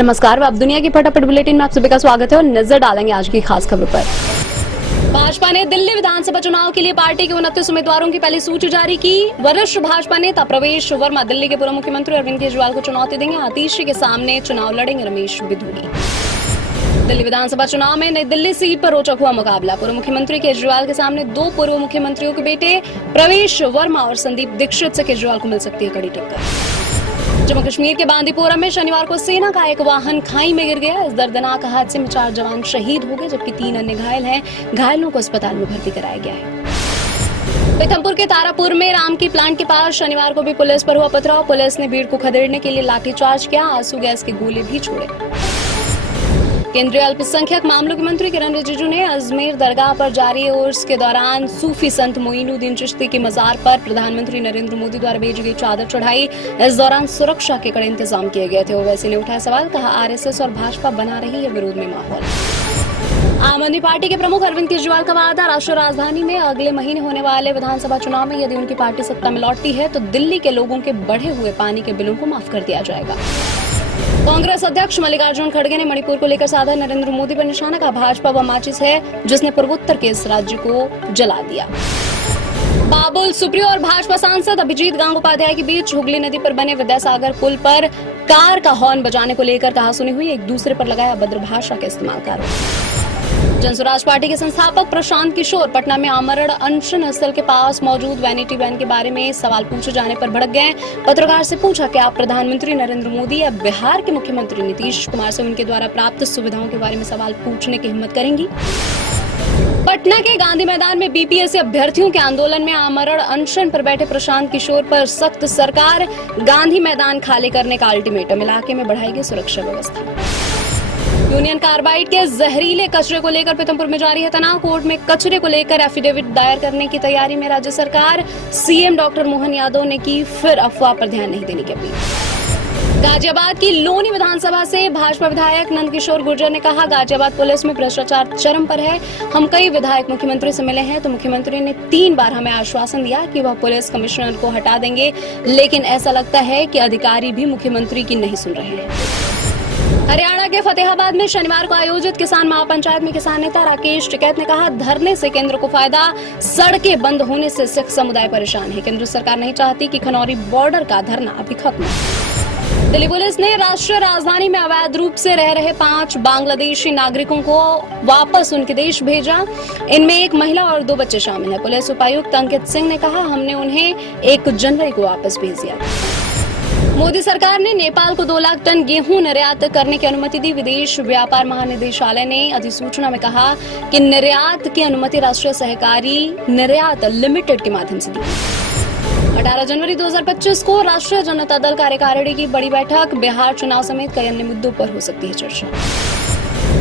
नमस्कार, अब दुनिया की फटाफट बुलेटिन में आप सभी का स्वागत है और नजर डालेंगे आज की खास खबर पर। भाजपा ने दिल्ली विधानसभा चुनाव के लिए पार्टी के 29 उम्मीदवारों की पहली सूची जारी की। वरिष्ठ भाजपा नेता प्रवेश वर्मा दिल्ली के पूर्व मुख्यमंत्री अरविंद केजरीवाल को चुनौती देंगे। आतिशी के सामने चुनाव लड़ेंगे रमेश बिधूड़ी। दिल्ली विधानसभा चुनाव में नई दिल्ली सीट पर रोचक हुआ मुकाबला। पूर्व मुख्यमंत्री केजरीवाल के सामने दो पूर्व मुख्यमंत्रियों के बेटे प्रवेश वर्मा और संदीप दीक्षित से केजरीवाल को मिल सकती है कड़ी टक्कर। जम्मू कश्मीर के बांदीपोरा में शनिवार को सेना का एक वाहन खाई में गिर गया। इस दर्दनाक हादसे में 4 जवान शहीद हो गए जबकि 3 अन्य घायल हैं। घायलों को अस्पताल में भर्ती कराया गया है। पीथमपुर के तारापुर में राम की प्लांट के पास शनिवार को भी पुलिस पर हुआ पथराव। पुलिस ने भीड़ को खदेड़ने के लिए लाठीचार्ज किया, आंसू गैस के गोले भी छोड़े। केंद्रीय अल्पसंख्यक मामलों के मंत्री किरण रिजिजू ने अजमेर दरगाह पर जारी उर्स के दौरान सूफी संत मोइनुद्दीन चिश्ती की मजार पर प्रधानमंत्री नरेंद्र मोदी द्वारा भेजी गई चादर चढ़ाई। इस दौरान सुरक्षा के कड़े इंतजाम किए गए थे। ओवैसी ने उठाया सवाल, कहा आरएसएस और भाजपा बना रही है विरोध में माहौल। आम आदमी पार्टी के प्रमुख अरविंद केजरीवाल का वादा, राष्ट्रीय राजधानी में अगले महीने होने वाले विधानसभा चुनाव में यदि उनकी पार्टी सत्ता में लौटती है तो दिल्ली के लोगों के बढ़े हुए पानी के बिलों को माफ कर दिया जाएगा। कांग्रेस अध्यक्ष मल्लिकार्जुन खड़गे ने मणिपुर को लेकर साधा नरेंद्र मोदी पर निशाना, का भाजपा व माचिस है जिसने पूर्वोत्तर के इस राज्य को जला दिया। बाबुल सुप्रियो और भाजपा सांसद अभिजीत गंगोपाध्याय के बीच हुगली नदी पर बने विद्यासागर पुल पर कार का हॉर्न बजाने को लेकर कहासुनी हुई। एक दूसरे पर लगाया अभद्र भाषा का इस्तेमाल कर। जनसुराज पार्टी के संस्थापक प्रशांत किशोर पटना में आमरण अनशन स्थल के पास मौजूद वैनिटी वैन के बारे में सवाल पूछे जाने पर भड़क गए। पत्रकार से पूछा कि आप प्रधानमंत्री नरेंद्र मोदी या बिहार के मुख्यमंत्री नीतीश कुमार से उनके द्वारा प्राप्त सुविधाओं के बारे में सवाल पूछने की हिम्मत करेंगी। पटना के गांधी मैदान में बीपीएससी अभ्यर्थियों के आंदोलन में आमरण अनशन पर बैठे प्रशांत किशोर पर सख्त सरकार, गांधी मैदान खाली करने का अल्टीमेटम, इलाके में बढ़ाएगी सुरक्षा व्यवस्था। यूनियन कार्बाइड के जहरीले कचरे को लेकर पीथमपुर में जारी है तनाव। कोर्ट में कचरे को लेकर एफिडेविट दायर करने की तैयारी में राज्य सरकार। सीएम डॉक्टर मोहन यादव ने की फिर अफवाह पर ध्यान नहीं देने की अपील। गाजियाबाद की लोनी विधानसभा से भाजपा विधायक नंदकिशोर गुर्जर ने कहा, गाजियाबाद पुलिस में भ्रष्टाचार चरम पर है। हम कई विधायक मुख्यमंत्री से मिले हैं तो मुख्यमंत्री ने 3 बार हमें आश्वासन दिया कि वह पुलिस कमिश्नर को हटा देंगे, लेकिन ऐसा लगता है कि अधिकारी भी मुख्यमंत्री की नहीं सुन रहे हैं। हरियाणा के फतेहाबाद में शनिवार को आयोजित किसान महापंचायत में किसान नेता राकेश टिकैत ने कहा, धरने से केंद्र को फायदा, सड़कें बंद होने से सिख समुदाय परेशान है। केंद्र सरकार नहीं चाहती कि खनौरी बॉर्डर का धरना अभी खत्म हो। दिल्ली पुलिस ने राष्ट्रीय राजधानी में अवैध रूप से रह रहे 5 बांग्लादेशी नागरिकों को वापस उनके देश भेजा। इनमें एक महिला और 2 बच्चे शामिल हैं। पुलिस उपायुक्त अंकित सिंह ने कहा, हमने उन्हें 1 जनवरी को वापस भेज दिया। मोदी सरकार ने नेपाल को 2 लाख टन गेहूं निर्यात करने की अनुमति दी। विदेश व्यापार महानिदेशालय ने अधिसूचना में कहा कि निर्यात की अनुमति राष्ट्रीय सहकारी निर्यात लिमिटेड के माध्यम से दी। 18 जनवरी 2025 को राष्ट्रीय जनता दल कार्यकारिणी की बड़ी बैठक। बिहार चुनाव समेत कई अन्य मुद्दों पर हो सकती है चर्चा।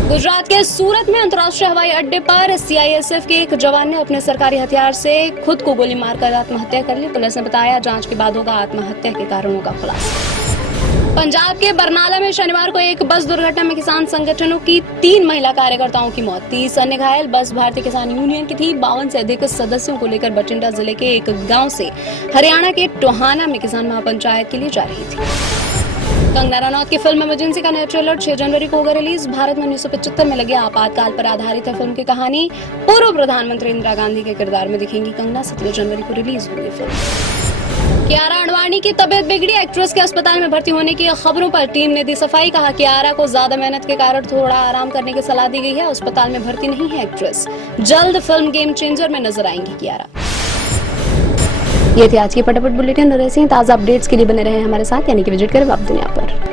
गुजरात के सूरत में अंतर्राष्ट्रीय हवाई अड्डे पर सीआईएसएफ के एक जवान ने अपने सरकारी हथियार से खुद को गोली मारकर आत्महत्या कर ली। पुलिस ने बताया, जांच के बाद होगा आत्महत्या के कारणों का खुलासा। पंजाब के बरनाला में शनिवार को एक बस दुर्घटना में किसान संगठनों की 3 महिला कार्यकर्ताओं की मौत, 30 अन्य घायल। बस भारतीय किसान यूनियन की थी। 52 से अधिक सदस्यों को लेकर बठिंडा जिले के एक गाँव से हरियाणा के टोहाना में किसान महापंचायत के लिए जा रही थी। कंगना रनौत की फिल्म इमरजेंसी का नया ट्रेलर 6 जनवरी को होगा रिलीज। भारत में 1975 में लगे आपातकाल पर आधारित है फिल्म की कहानी। पूर्व प्रधानमंत्री इंदिरा गांधी के किरदार में दिखेंगी कंगना। 17 जनवरी को रिलीज होगी फिल्म। कियारा आडवाणी की तबीयत बिगड़ी। एक्ट्रेस के अस्पताल में भर्ती होने की खबरों पर टीम ने दी सफाई। कहा, कियारा को ज्यादा मेहनत के कारण थोड़ा आराम करने की सलाह दी गई है। अस्पताल में भर्ती नहीं है एक्ट्रेस। जल्द फिल्म गेम चेंजर में नजर आएंगी कियारा। ये थी आज की फटाफट बुलेटिन। ऐसे ही ताजा अपडेट्स के लिए बने रहे हमारे साथ, यानी कि विजिट करें अब दुनिया पर।